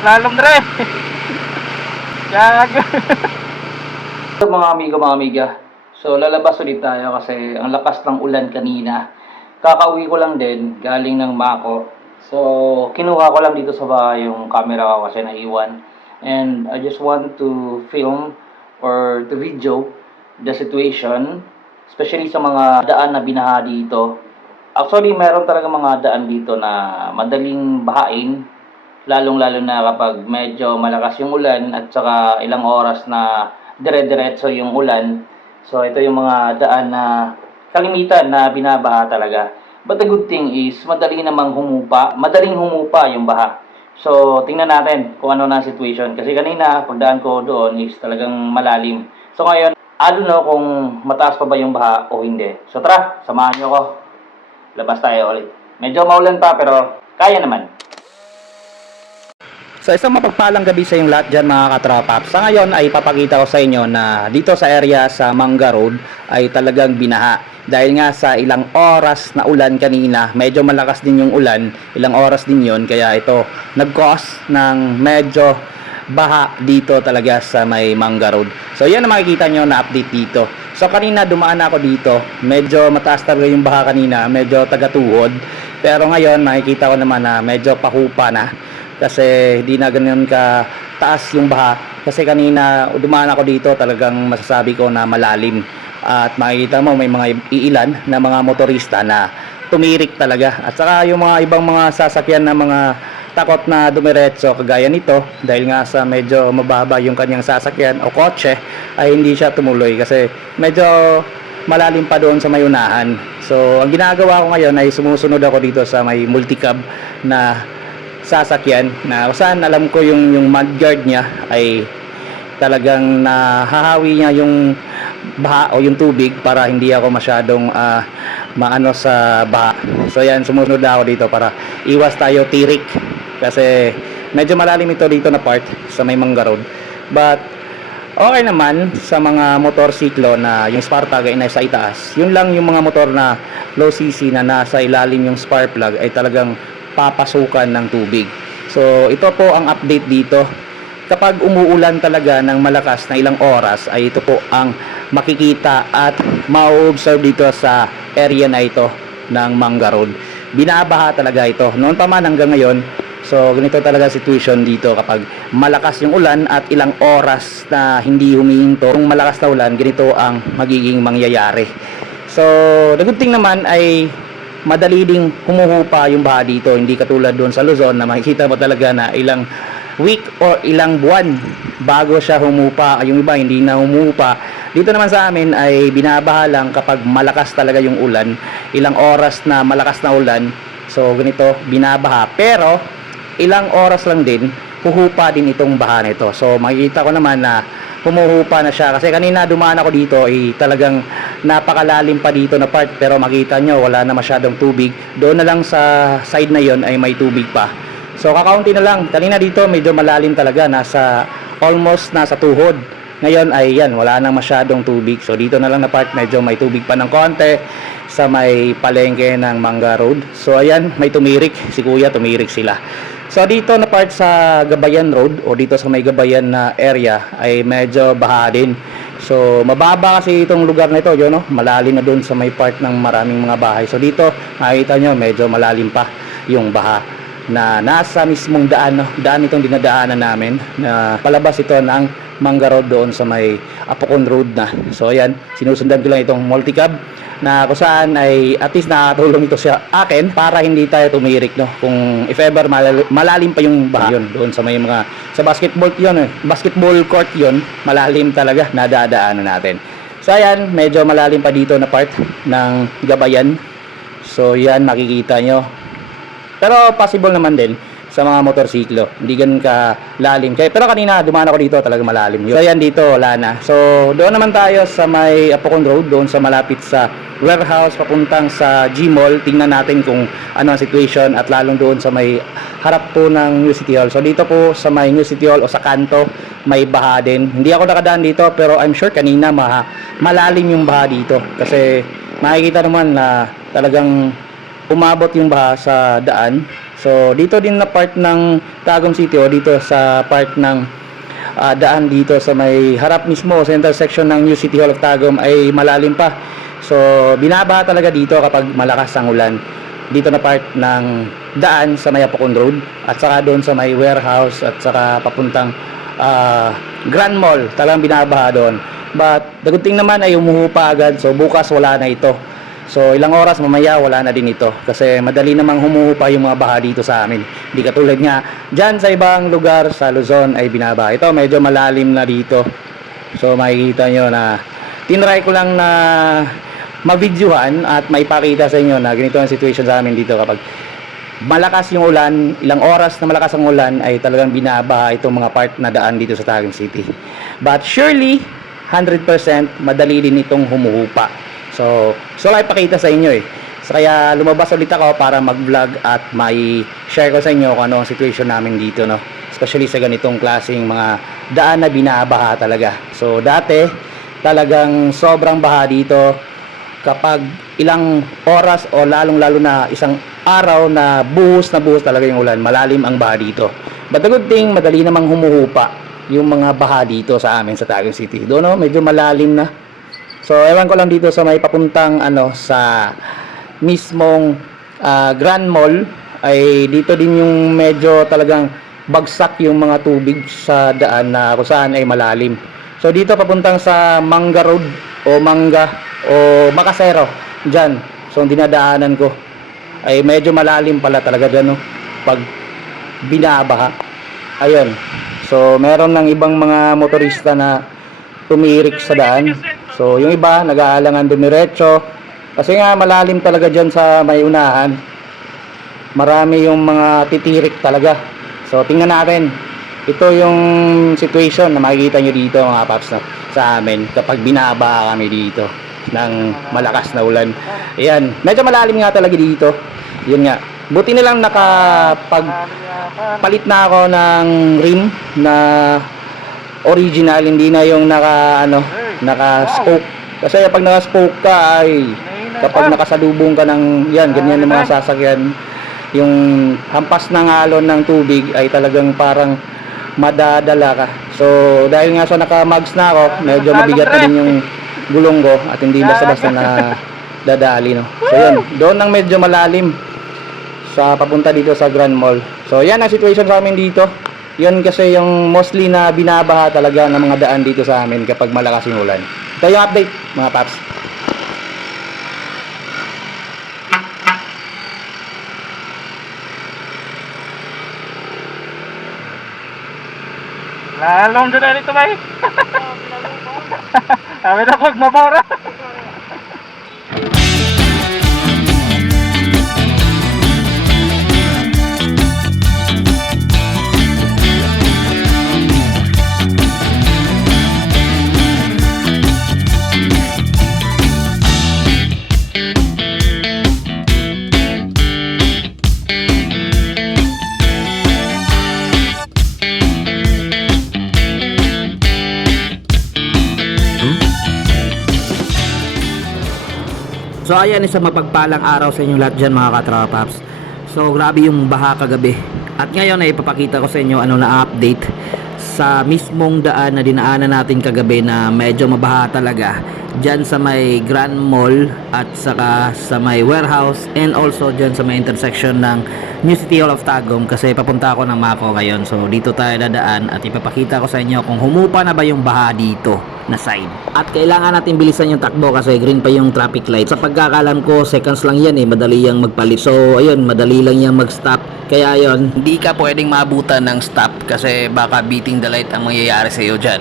Slalom na rin. Gago. So, mga amigo, mga amiga. So, lalabas ulit tayo kasi ang lakas ng ulan kanina. Kakauwi ko lang din, galing ng Mako. So, kinuha ko lang dito sa bahay yung camera ko kasi naiwan. And I just want to film or to video the situation, especially sa mga daan na binaha dito. Actually, meron talaga mga daan dito na madaling bahain, lalong-lalo na kapag medyo malakas yung ulan at saka ilang oras na dire-diretso yung ulan. So, ito yung mga daan na kalimitan na binabaha talaga. But the good thing is, madaling humupa yung baha. So, tingnan natin kung ano na situation. Kasi kanina, pagdaan ko doon is talagang malalim. So, ngayon, I don't know kung mataas pa ba yung baha o hindi. So, tara, samahan nyo ako. Labas tayo ulit. Medyo maulan pa pero kaya naman. So isang mapagpalang gabi sa inyong lahat dyan mga katropa. Sa ngayon ay papakita ko sa inyo na dito sa area sa Mangga Road ay talagang binaha. Dahil nga sa ilang oras na ulan kanina, medyo malakas din yung ulan, ilang oras din yon, kaya ito nag-cause ng medyo baha dito talaga sa may Mangga Road. So yan ang makikita nyo na update dito. So kanina dumaan ako dito, medyo mataas talaga yung baha kanina, medyo taga-tuhod. Pero ngayon makikita ko naman na medyo pahupa na. Kasi hindi na ganyan ka taas yung baha. Kasi kanina dumaan ako dito, talagang masasabi ko na malalim. At makikita mo may mga iilan na mga motorista na tumirik talaga. At saka yung mga ibang mga sasakyan na mga takot na dumiretso kagaya nito, dahil nga sa medyo mababa yung kanyang sasakyan o kotse, ay hindi siya tumuloy kasi medyo malalim pa doon sa may unahan. So ang ginagawa ko ngayon ay sumusunod ako dito sa may multicab na sasakyan na saan alam ko yung mudguard niya ay talagang nahahawi niya yung baha o yung tubig para hindi ako masyadong maano sa baha. So yan, sumusunod ako dito para iwas tayo tirik kasi medyo malalim ito dito na part sa may Mangga Road. But okay naman sa mga motorsiklo na yung spark plug ay nasa itaas. Yun lang yung mga motor na low cc na nasa ilalim yung spark plug ay talagang papasukan ng tubig. So ito po ang update dito. Kapag umuulan talaga ng malakas na ilang oras ay ito po ang makikita at ma-observe dito sa area na ito ng Mangga Road. Binabaha talaga ito. Noon pa man hanggang ngayon. So ganito talaga situation dito kapag malakas yung ulan at ilang oras na hindi humihinto. Kung malakas na ulan, ganito ang magiging mangyayari. So the good thing naman ay madali ding humuhupa yung baha dito, hindi katulad doon sa Luzon na makikita mo talaga na ilang week or ilang buwan bago siya humupa. Yung iba hindi na humupa. Dito naman sa amin ay binabaha lang kapag malakas talaga yung ulan, ilang oras na malakas na ulan. So ganito binabaha, pero ilang oras lang din huhupa din itong baha nito. So makikita ko naman na humuhupa na siya kasi kanina dumaan ako dito ay talagang napakalalim pa dito na part, pero makita nyo wala na masyadong tubig. Doon na lang sa side na yon ay may tubig pa. So kakaunti na lang. Kanina dito medyo malalim talaga, almost nasa tuhod. Ngayon ay yan, wala na masyadong tubig. So dito na lang na part medyo may tubig pa ng konti sa may palengke ng Mangga Road. So ayan, may tumirik, si kuya tumirik sila. So dito na part sa Gabayan Road o dito sa may Gabayan na area ay medyo baha din. So mababa kasi itong lugar na ito, yun, no? Malalim na doon sa may part ng maraming mga bahay. So dito makikita nyo medyo malalim pa yung baha na nasa mismong daan, no? Daan itong dinadaanan namin na palabas ito ng Mangga Road doon sa may Apocon Road na. So ayan, sinusundan ko lang itong multicab na kung saan ay at least nakatulong ito sa akin para hindi tayo tumirik, no? Kung if ever malalim pa yung baha yun, doon sa may mga sa basketball yun, basketball court yun, malalim talaga na dadaanan natin. So ayan, medyo malalim pa dito na part ng Gabayan. So yan, makikita nyo. Pero possible naman din sa mga motorsiklo, hindi ganun ka lalim. Pero kanina dumaan ako dito, talaga malalim yun. So yan, dito wala na. So doon naman tayo sa may Apocon Road, doon sa malapit sa warehouse papuntang sa G-Mall. Tingnan natin kung ano ang situation at lalong doon sa may harap po ng New City Hall. So dito po sa may New City Hall o sa kanto may baha din. Hindi ako nakadaan dito pero I'm sure kanina malalim yung baha dito kasi makikita naman na talagang umabot yung baha sa daan So dito din na part ng Tagum City o dito sa part ng daan dito sa may harap mismo sa intersection ng New City Hall of Tagum ay malalim pa. So binabaha talaga dito kapag malakas ang ulan. Dito na part ng daan sa may Apocon Road at saka doon sa may warehouse at saka papuntang Grand Mall, talagang binabaha doon. But the good thing naman ay umuhupa agad, so bukas wala na ito. So ilang oras mamaya wala na din ito kasi madali namang humuhupa yung mga baha dito sa amin. Hindi katulad nga dyan sa ibang lugar sa Luzon ay binabaha. Ito medyo malalim na dito. So makikita nyo na tinry ko lang na mavideohan at maipakita sa inyo na ganito ang situation sa amin dito kapag malakas yung ulan, ilang oras na malakas ang ulan ay talagang binabaha itong mga part na daan dito sa Tagum City. But surely 100% madali din itong humuhupa. So ay pakita sa inyo eh. So kaya lumabas ulit ako para mag-vlog at may share ko sa inyo kung ano ang situation namin dito, no. Especially sa ganitong klaseng mga daan na binabaha talaga. So dati talagang sobrang baha dito kapag ilang oras o lalong-lalo na isang araw na buhos talaga yung ulan, malalim ang baha dito. But the good thing, madali namang humuhupa yung mga baha dito sa amin sa Tagum City. Doon, no, medyo malalim na. So ewan ko lang dito sa may papuntang sa mismong Grand Mall ay dito din yung medyo talagang bagsak yung mga tubig sa daan na kung saan ay malalim. So dito papuntang sa Mangga Road o Mangga o Macasero dyan, so dinadaanan ko ay medyo malalim pala talaga dyan, no, pag binabaha. Ayun, so meron ng ibang mga motorista na tumirik sa daan. So yung iba nag-aalangan dumiretso kasi nga malalim talaga dyan sa may unahan. Marami yung mga titirik talaga. So tingnan natin, ito yung situation na makikita nyo dito mga paps, no, sa amin kapag binabaha kami dito ng malakas na ulan. Ayan, medyo malalim nga talaga dito. Yun nga, buti nilang nakapagpalit na ako ng rim na original, hindi na yung naka-spoke. Kasi pag naka-spoke ka ay kapag nakasalubong ka ng ganyan ng mga sasakyan, yung hampas ng alon ng tubig ay talagang parang madadala ka. So dahil nga sa naka-mags na ako, medyo mabigat na din yung gulong ko at hindi basta-basta na dadali, no. So yun, doon ang medyo malalim sa papunta dito sa Grand Mall. So yan ang situation sa amin dito. Yun kasi yung mostly na binabaha talaga ng mga daan dito sa amin kapag malakas yung ulan. Ito yung update mga paps. Lalong doon na dito ba eh? Sabi na pag mabora. So ayan, isang mapagpalang araw sa inyong lahat dyan mga katropaps. So grabe yung baha kagabi. At ngayon ay ipapakita ko sa inyo ano na update sa mismong daan na dinaanan natin kagabi na medyo mabaha talaga. Dyan sa may Grand Mall at saka sa may warehouse and also dyan sa may intersection ng New City Hall of Tagum kasi papunta ako ng Mako ngayon. So dito tayo dadaan at ipapakita ko sa inyo kung humupa na ba yung baha dito na side. At kailangan natin bilisan yung takbo kasi green pa yung traffic light. Sa pagkakalam ko, seconds lang yan madali yang magpalit. So ayun, madali lang yang mag-stop. Kaya ayun, hindi ka pwedeng maabutan ng stop kasi baka beating the light ang mangyayari sa iyo dyan.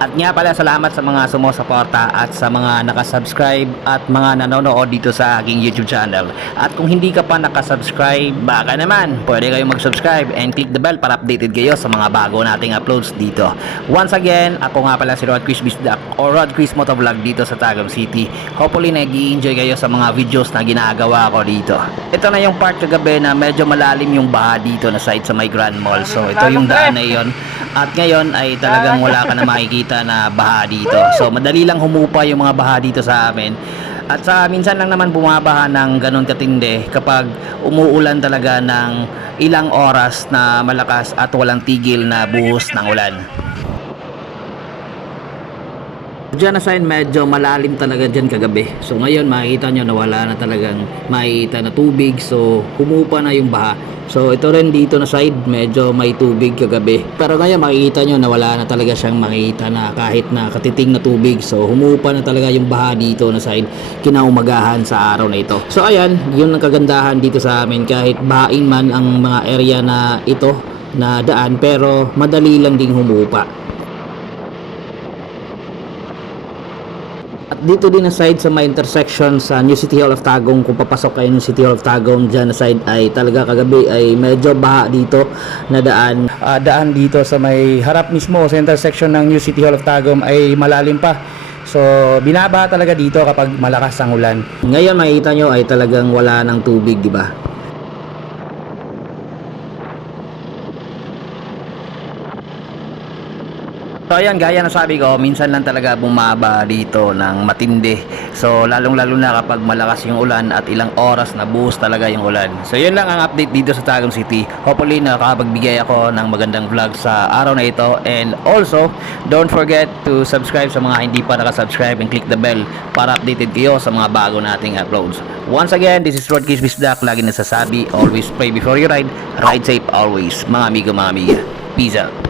At nga pala, salamat sa mga sumusuporta at sa mga nakasubscribe at mga nanonood dito sa aking YouTube channel. At kung hindi ka pa nakasubscribe, baka naman pwede kayong mag-subscribe and click the bell para updated kayo sa mga bago nating uploads dito. Once again, ako nga pala si Rod Chris Bisdak o Rod Chris Motovlog dito sa Tagum City. Hopefully nag-i-enjoy kayo sa mga videos na ginagawa ko dito. Ito na yung part kagabi na medyo malalim yung baha dito na side sa may Grand Mall. So ito yung daan na yun. At ngayon ay talagang wala ka na makikita na baha dito. So madali lang humupa yung mga baha dito sa amin. At sa minsan lang naman bumabaha ng ganun katindi kapag umuulan talaga ng ilang oras na malakas at walang tigil na buhos ng ulan. Diyan na sign medyo malalim talaga dyan kagabi. So ngayon makikita nyo na wala na talagang makikita na tubig. So humupa na yung baha. So ito rin dito na side medyo may tubig kagabi. Pero ngayon makikita nyo na wala na talaga siyang makikita na kahit na katiting na tubig. So humupa na talaga yung baha dito na side kinaumagahan sa araw na ito. So ayan, yun ang kagandahan dito sa amin. Kahit bahain man ang mga area na ito na daan pero madali lang ding humupa. At dito din na side sa may intersection sa New City Hall of Tagum, kung papasok kayo ng City Hall of Tagum, dyan na side ay talaga kagabi ay medyo baha dito na daan. Daan dito sa may harap mismo sa intersection ng New City Hall of Tagum ay malalim pa. So binabaha talaga dito kapag malakas ang ulan. Ngayon makikita nyo ay talagang wala ng tubig, di ba? So ayan, gaya na sabi ko, minsan lang talaga bumaba dito ng matindi. So lalong lalo na kapag malakas yung ulan at ilang oras na buhos talaga yung ulan. So yun lang ang update dito sa Tagum City. Hopefully nakakapagbigay ako ng magandang vlog sa araw na ito. And also, don't forget to subscribe sa mga hindi pa nakasubscribe and click the bell para updated kayo sa mga bago nating uploads. Once again, this is Rodkis Bisdak. Lagi nasasabi, always pray before you ride. Ride safe always, mga amigo, mga amiga. Peace out.